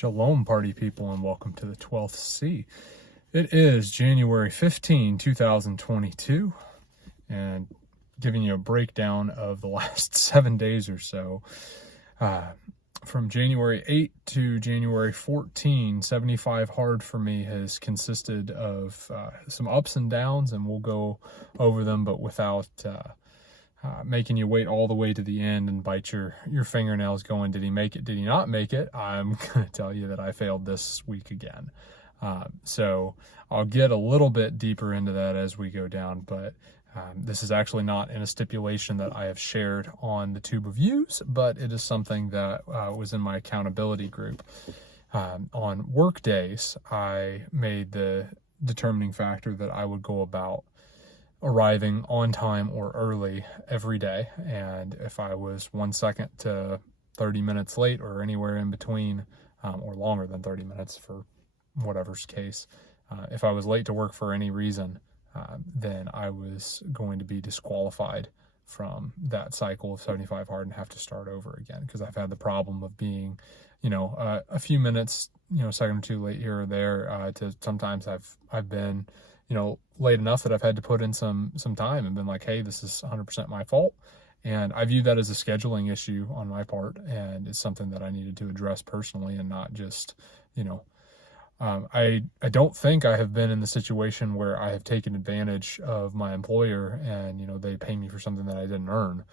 Shalom, party people, and welcome to the 12th C. It is January 15, 2022, and giving you a breakdown of the last 7 days or so. From January 8 to January 14, 75 hard for me has consisted of some ups and downs, and we'll go over them, but without making you wait all the way to the end and bite your fingernails going, did he make it, did he not make it? I'm going to tell you that I failed this week again. So I'll get a little bit deeper into that as we go down, but this is actually not in a stipulation that I have shared on the Tube of Views, but it is something that was in my accountability group. On work days, I made the determining factor that I would go about arriving on time or early every day, and if I was 1 second to 30 minutes late or anywhere in between, or longer than 30 minutes for whatever's case, if I was late to work for any reason, then I was going to be disqualified from that cycle of 75 hard and have to start over again, because I've had the problem of being, a few minutes, a second or two late here or there, to sometimes I've been late enough that I've had to put in some time and been like, hey, this is 100% my fault. And I view that as a scheduling issue on my part, and it's something that I needed to address personally and not just, I don't think I have been in the situation where I have taken advantage of my employer and, they pay me for something that I didn't earn.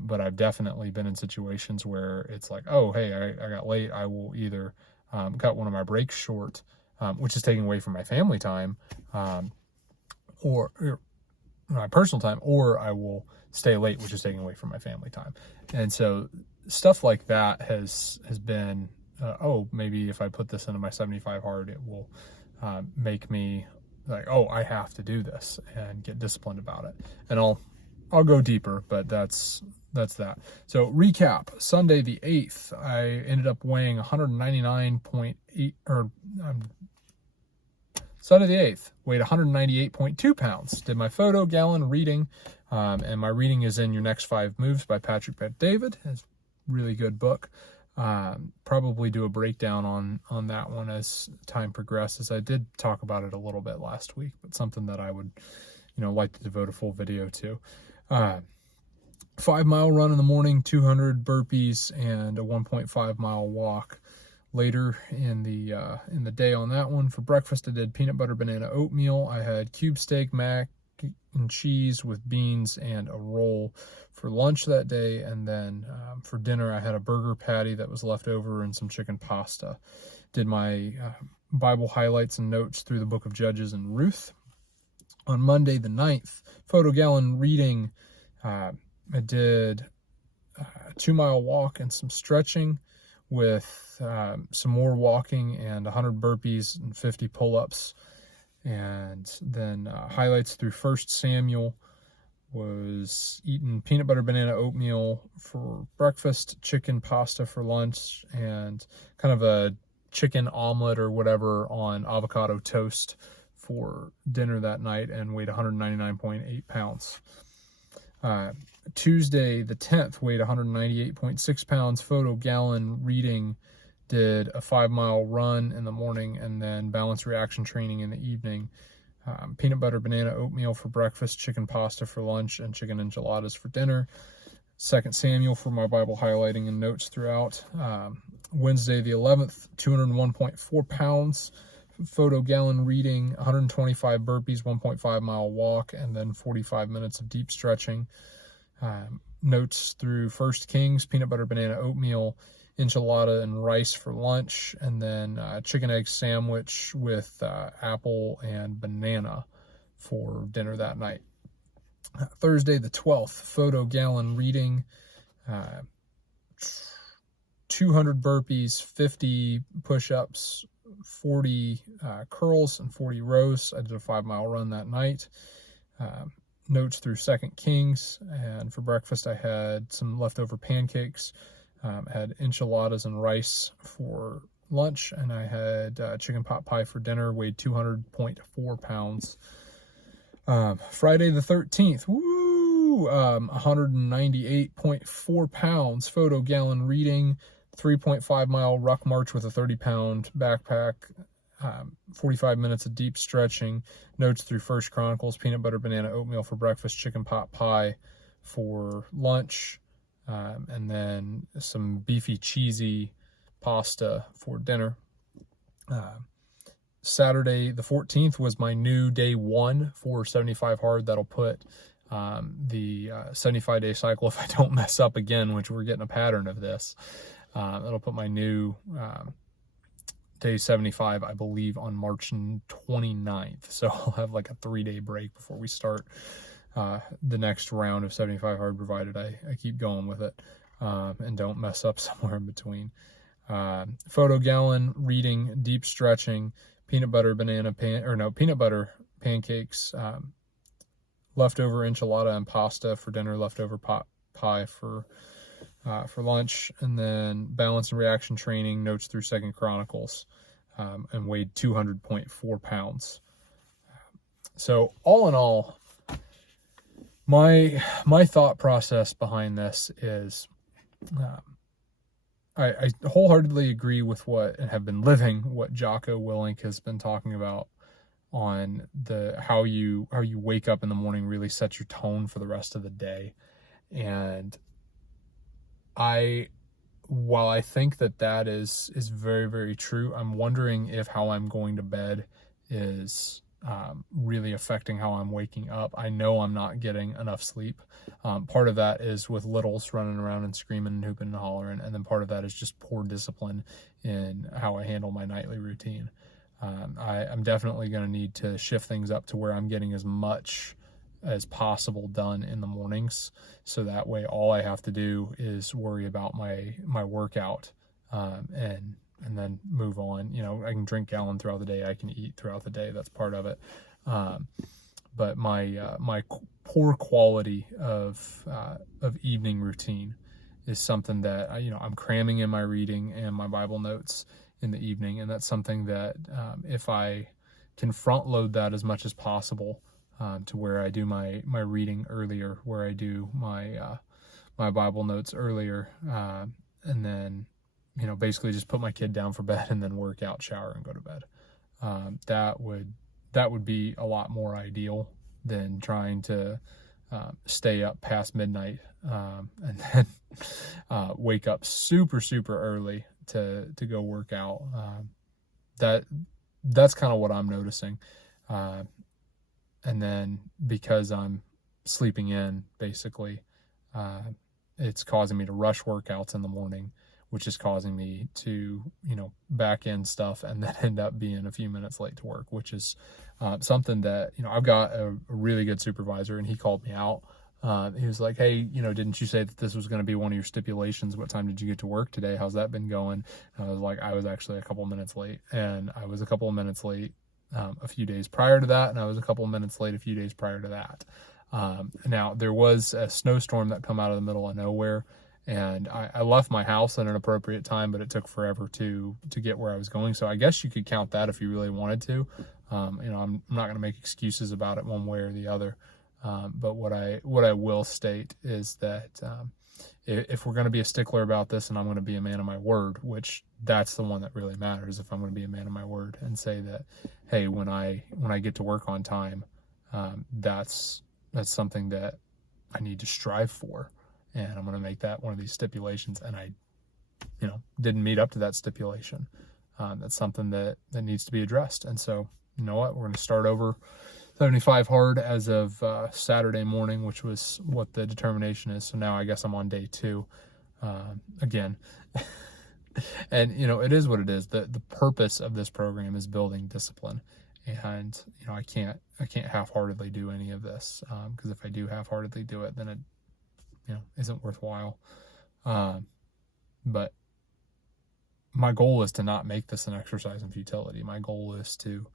But I've definitely been in situations where it's like, oh, hey, I got late. I will either cut one of my breaks short, which is taking away from my family time, or my personal time, or I will stay late, which is taking away from my family time. And so stuff like that has been, maybe if I put this into my 75 hard, it will make me like, oh, I have to do this and get disciplined about it. And I'll go deeper, but that's that. So recap, Sunday the 8th, I ended up weighing 199.8, Sunday the 8th, weighed 198.2 pounds. Did my photo gallon reading, and my reading is in Your Next 5 Moves by Patrick Bet-David. It's a really good book. Probably do a breakdown on that one as time progresses. I did talk about it a little bit last week, but something that I would, like to devote a full video to. 5-mile run in the morning, 200 burpees, and a 1.5-mile walk. Later in the day on that one, for breakfast I did peanut butter banana oatmeal. I had cube steak, mac and cheese with beans and a roll for lunch that day, and then for dinner I had a burger patty that was left over and some chicken pasta. Did my Bible highlights and notes through the book of Judges and Ruth. On Monday the 9th, photo gallon reading, I did a 2-mile walk and some stretching, with some more walking and 100 burpees and 50 pull-ups. And then highlights through 1 Samuel was eating peanut butter banana oatmeal for breakfast, chicken pasta for lunch, and kind of a chicken omelet or whatever on avocado toast for dinner that night, and weighed 199.8 pounds. Tuesday the 10th, weighed 198.6 pounds, photo gallon reading, did a 5-mile run in the morning, and then balance reaction training in the evening. Peanut butter banana oatmeal for breakfast, chicken pasta for lunch, and chicken enchiladas for dinner. 2 Samuel for my Bible highlighting and notes throughout. Wednesday the 11th, 201.4 pounds, photo gallon reading, 125 burpees, 1.5-mile walk, and then 45 minutes of deep stretching. Notes through 1 Kings, peanut butter banana oatmeal, enchilada and rice for lunch, and then chicken egg sandwich with apple and banana for dinner that night. Thursday the 12th, photo gallon reading, 200 burpees, 50 push-ups, 40 curls, and 40 rows. I did a 5-mile run that night. Notes through 2 Kings, and for breakfast I had some leftover pancakes, had enchiladas and rice for lunch, and I had chicken pot pie for dinner. Weighed 200.4 pounds. Friday the 13th, 198.4 pounds, photo gallon reading, 3.5 mile ruck march with a 30-pound backpack, 45 minutes of deep stretching, notes through First Chronicles, peanut butter banana oatmeal for breakfast, chicken pot pie for lunch, and then some beefy cheesy pasta for dinner. Saturday the 14th was my new day one for 75 hard. That'll put the 75-day cycle, if I don't mess up again, which we're getting a pattern of this, it'll put my new day 75, I believe, on March 29th. So I'll have like a 3-day break before we start the next round of 75 hard, provided I keep going with it and don't mess up somewhere in between. Photo gallon, reading, deep stretching, peanut butter pancakes, leftover enchilada and pasta for dinner, leftover pie for lunch, and then balance and reaction training, notes through Second Chronicles, and weighed 200.4 pounds. So all in all, my thought process behind this is, I wholeheartedly agree with and have been living what Jocko Willink has been talking about on how you wake up in the morning really sets your tone for the rest of the day. And while I think that is very, very true, I'm wondering if how I'm going to bed is really affecting how I'm waking up. I know I'm not getting enough sleep. Part of that is with littles running around and screaming and hooping and hollering, and then part of that is just poor discipline in how I handle my nightly routine. I'm definitely going to need to shift things up to where I'm getting as much as possible done in the mornings, so that way all I have to do is worry about my workout, and then move on. You know, I can drink gallon throughout the day, I can eat throughout the day, that's part of it. But my poor quality of evening routine is something that I'm cramming in my reading and my Bible notes in the evening, and that's something that if I can front load that as much as possible, to where I do my reading earlier, where I do my Bible notes earlier, and then basically just put my kid down for bed and then work out, shower, and go to bed. That would be a lot more ideal than trying to stay up past midnight and then wake up super, super early to go work out. That's kind of what I'm noticing. And then because I'm sleeping in, basically, it's causing me to rush workouts in the morning, which is causing me to, back in stuff and then end up being a few minutes late to work, which is something that, I've got a really good supervisor, and he called me out. He was like, hey, didn't you say that this was going to be one of your stipulations? What time did you get to work today? How's that been going? And I was like, I was actually a couple minutes late, and I was a couple of minutes late a few days prior to that, and I was a couple of minutes late a few days prior to that. Now, there was a snowstorm that come out of the middle of nowhere, and I left my house at an appropriate time, but it took forever to get where I was going. So I guess you could count that if you really wanted to. I'm not going to make excuses about it one way or the other. But what I will state is that if we're going to be a stickler about this, and I'm going to be a man of my word, which that's the one that really matters, if I'm going to be a man of my word and say that, hey, when I get to work on time, that's something that I need to strive for, and I'm going to make that one of these stipulations. And I didn't meet up to that stipulation. That's something that needs to be addressed. And so, you know what, we're going to start over 75 hard as of Saturday morning, which was what the determination is. So now I guess I'm on day 2 again. And it is what it is. The purpose of this program is building discipline, and I can't half-heartedly do any of this, because if I do half-heartedly do it, then it isn't worthwhile. But my goal is to not make this an exercise in futility. My goal is to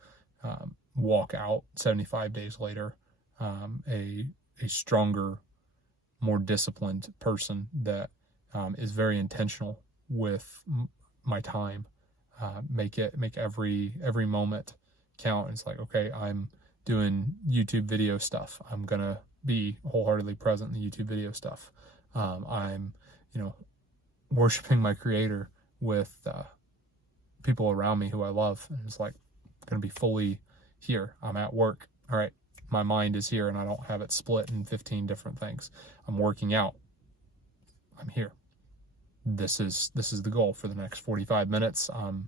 walk out 75 days later a stronger, more disciplined person that is very intentional with my time. Make every moment count. It's like, okay, I'm doing YouTube video stuff, I'm gonna be wholeheartedly present in the YouTube video stuff. I'm worshiping my Creator with people around me who I love. And it's like going to be fully here. I'm at work. All right, my mind is here and I don't have it split in 15 different things. I'm working out. I'm here. This is the goal for the next 45 minutes. I'm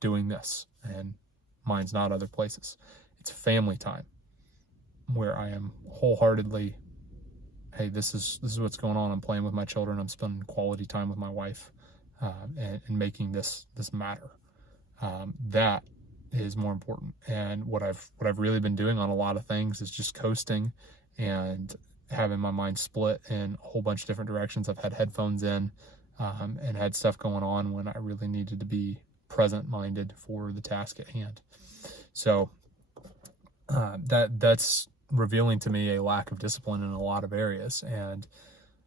doing this, and mine's not other places. It's family time where I am wholeheartedly, hey, this is what's going on. I'm playing with my children. I'm spending quality time with my wife, and making this matter. That is more important. And what I've really been doing on a lot of things is just coasting and having my mind split in a whole bunch of different directions. I've had headphones in, and had stuff going on when I really needed to be present-minded for the task at hand. So that's revealing to me a lack of discipline in a lot of areas. And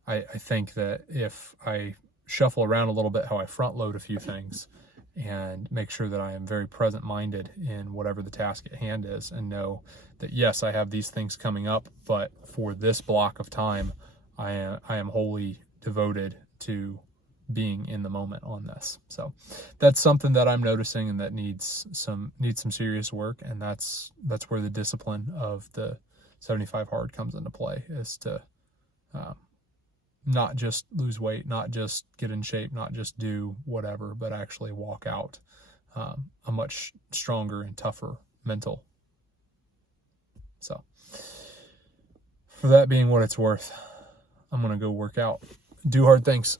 I think that if I shuffle around a little bit how I front load a few things and make sure that I am very present-minded in whatever the task at hand is, and know that, yes, I have these things coming up, but for this block of time, I am wholly devoted to being in the moment on this. So that's something that I'm noticing, and that needs some serious work. And that's where the discipline of the 75 hard comes into play, is to not just lose weight, not just get in shape, not just do whatever, but actually walk out a much stronger and tougher mental. So for that being what it's worth, I'm going to go work out, do hard things.